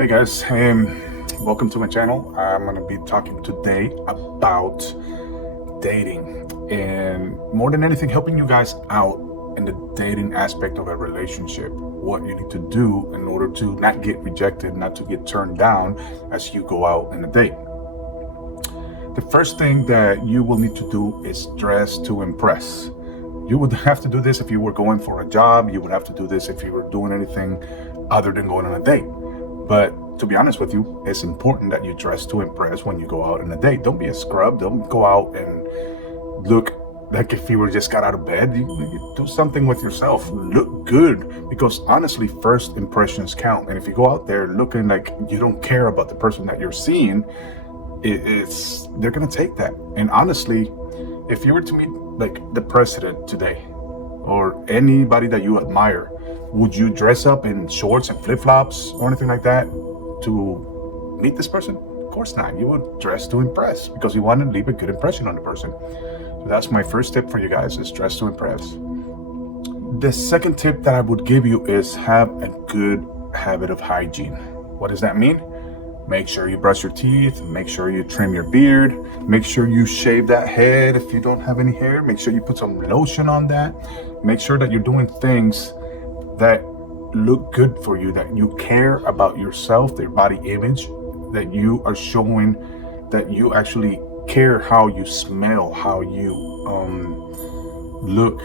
Hey guys, welcome to my channel. I'm going to be talking today about dating and more than anything helping you guys out in the dating aspect of a relationship. What you need to do in order to not get rejected, not to get turned down as you go out on a date. The first thing that you will need to do is dress to impress. You would have to do this if you were going for a job. You would have to do this if you were doing anything other than going on a date. But to be honest with you, it's important that you dress to impress when you go out on a date. Don't be a scrub. Don't go out and look like if you were just got out of bed. You do something with yourself. Look good, because honestly, first impressions count. And if you go out there looking like you don't care about the person that you're seeing, they're gonna take that. And honestly, if you were to meet like the president today or anybody that you admire, would you dress up in shorts and flip-flops or anything like that to meet this person? Of course not. You would dress to impress because you want to leave a good impression on the person. So that's my first tip for you guys, is dress to impress. The second tip that I would give you is have a good habit of hygiene. What does that mean? Make sure you brush your teeth, make sure you trim your beard, make sure you shave that head if you don't have any hair, make sure you put some lotion on that, make sure that you're doing things that look good for you, that you care about yourself, their body image, that you are showing that you actually care how you smell, how you look.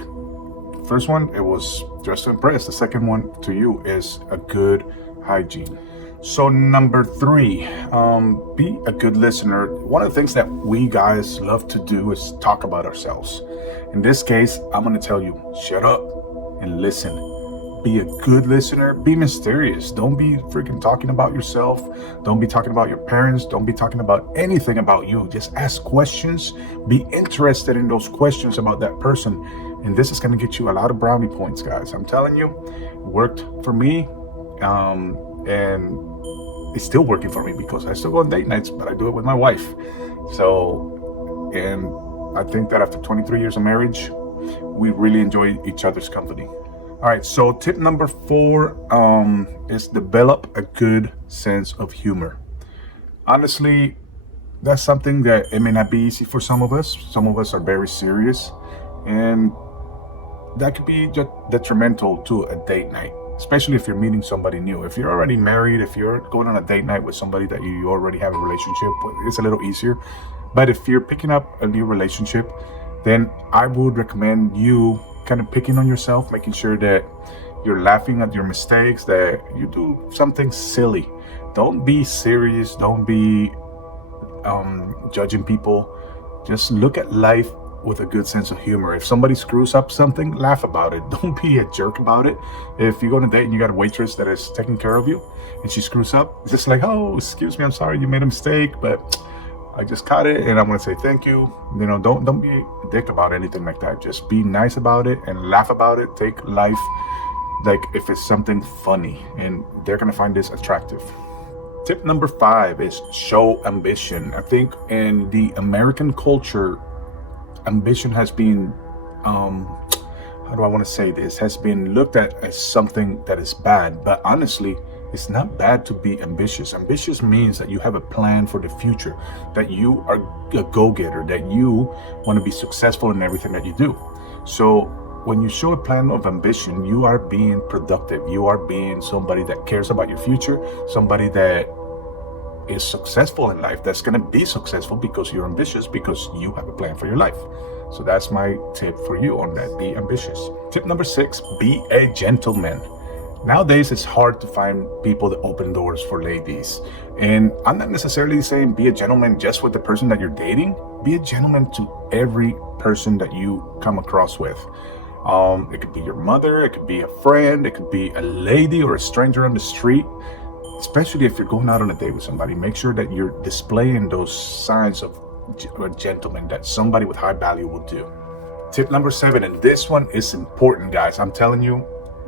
First one, it was dress to impress. The second one to you is a good hygiene. So number 3, be a good listener. One of the things that we guys love to do is talk about ourselves. In this case, I'm going to tell you, shut up and listen. Be a good listener. Be mysterious. Don't be freaking talking about yourself. Don't be talking about your parents. Don't be talking about anything about you. Just ask questions. Be interested in those questions about that person. And this is going to get you a lot of brownie points, guys. I'm telling you, it worked for me. And it's still working for me because I still go on date nights, but I do it with my wife. So, and I think that after 23 years of marriage, we really enjoy each other's company. All right, so tip number 4 is develop a good sense of humor. Honestly, that's something that it may not be easy for some of us. Some of us are very serious, and that could be just detrimental to a date night, especially if you're meeting somebody new. If you're already married, if you're going on a date night with somebody that you already have a relationship with, it's a little easier. But if you're picking up a new relationship, then I would recommend you kind of picking on yourself, making sure that you're laughing at your mistakes, that you do something silly. Don't be serious. Don't be judging people. Just look at life with a good sense of humor. If somebody screws up something, laugh about it. Don't be a jerk about it. If you go on a date and you got a waitress that is taking care of you and she screws up, it's just like, oh, excuse me, I'm sorry, you made a mistake, but I just caught it and I'm gonna say thank you. You know, don't be a dick about anything like that. Just be nice about it and laugh about it. Take life like if it's something funny, and they're gonna find this attractive. Tip number 5 is show ambition. I think in the American culture, ambition has been, how do I want to say this, has been looked at as something that is bad. But honestly, it's not bad to be ambitious. Ambitious means that you have a plan for the future, that you are a go-getter, that you want to be successful in everything that you do. So when you show a plan of ambition, you are being productive. You are being somebody that cares about your future, somebody that is successful in life, that's going to be successful because you're ambitious, because you have a plan for your life. So that's my tip for you on that. Be ambitious. Tip number 6, be a gentleman. Nowadays, it's hard to find people that open doors for ladies. And I'm not necessarily saying be a gentleman just with the person that you're dating. Be a gentleman to every person that you come across with. It could be your mother, it could be a friend, it could be a lady or a stranger on the street. Especially if you're going out on a date with somebody, make sure that you're displaying those signs of a gentleman that somebody with high value will do. Tip number 7, and this one is important, guys. I'm telling you,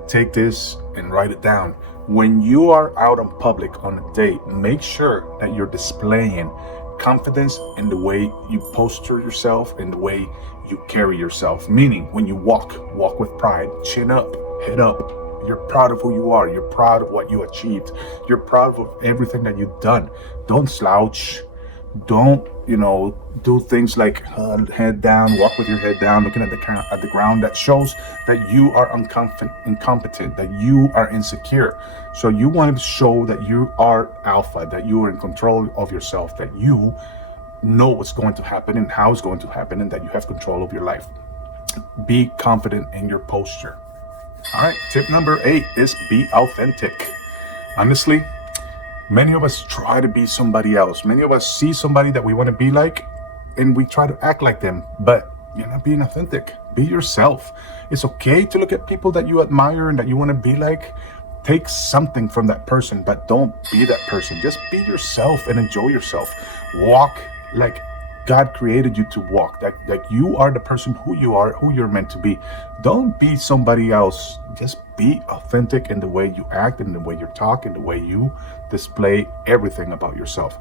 take this and write it down. When you are out in public on a date, make sure that you're displaying confidence in the way you posture yourself, in the way you carry yourself. Meaning, when you walk with pride, chin up, head up, You're proud of who you are. You're proud of what you achieved. You're proud of everything that you've done. Don't slouch. Don't, do things like head down, walk with your head down, looking at the ground. That shows that you are incompetent, that you are insecure. So you want to show that you are alpha, that you are in control of yourself, that you know what's going to happen and how it's going to happen, and that you have control of your life. Be confident in your posture. All right, tip number 8 is be authentic. Honestly, many of us try to be somebody else. Many of us see somebody that we want to be like, and we try to act like them, but you're not being authentic. Be yourself. It's okay to look at people that you admire and that you want to be like. Take something from that person, but don't be that person. Just be yourself and enjoy yourself. Walk like God created you to walk, that you are the person who you are, who you're meant to be. Don't be somebody else. Just be authentic in the way you act, in the way you talk, in the way you display everything about yourself.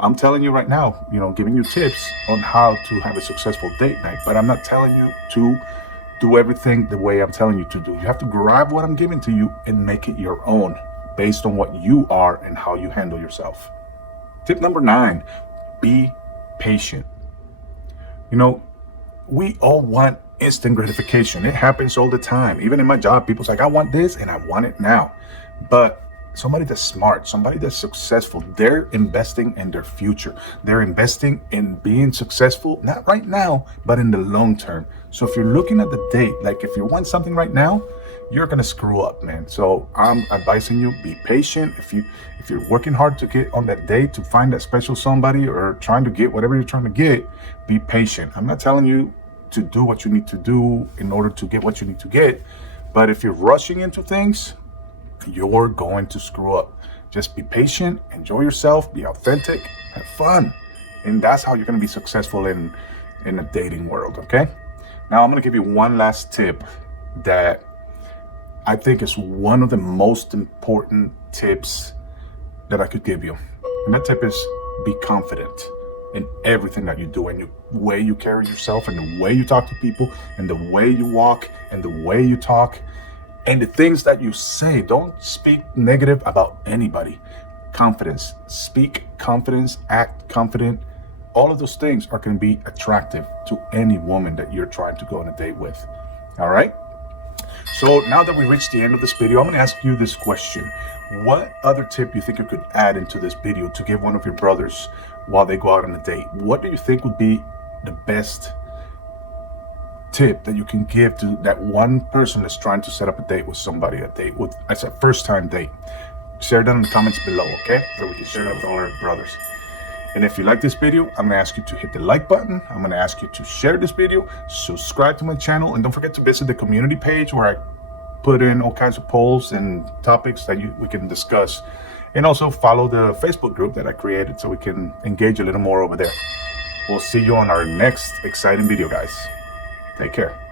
I'm telling you right now, giving you tips on how to have a successful date night, but I'm not telling you to do everything the way I'm telling you to do. You have to grab what I'm giving to you and make it your own based on what you are and how you handle yourself. Tip number 9, be patient. We all want instant gratification. It happens all the time. Even in my job, people's like, I want this and I want it now. But somebody that's smart, somebody that's successful, they're investing in their future. They're investing in being successful, not right now, but in the long term. So if you're looking at the date, like if you want something right now, you're gonna screw up, man. So I'm advising you, be patient. If you're working hard to get on that date, to find that special somebody, or trying to get whatever you're trying to get, be patient. I'm not telling you to do what you need to do in order to get what you need to get, but if you're rushing into things, you're going to screw up. Just be patient, enjoy yourself, be authentic, have fun, and that's how you're going to be successful in a dating world. Okay, now I'm going to give you one last tip that I think is one of the most important tips that I could give you, and that tip is be confident in everything that you do, and the way you carry yourself, and the way you talk to people, and the way you walk, and the way you talk, and the things that you say. Don't speak negative about anybody. Confidence. Speak confidence, act confident. All of those things are going to be attractive to any woman that you're trying to go on a date with. All right? So now that we reached the end of this video, I'm going to ask you this question. What other tip do you think you could add into this video to give one of your brothers while they go out on a date? What do you think would be the best tip that you can give to that one person that's trying to set up a date with somebody, it's a first time date? Share that in the comments below, okay? So we can share that with all our brothers. And if you like this video, I'm gonna ask you to hit the like button. I'm gonna ask you to share this video, subscribe to my channel, and don't forget to visit the community page where I put in all kinds of polls and topics that we can discuss. And also follow the Facebook group that I created so we can engage a little more over there. We'll see you on our next exciting video, guys. Take care.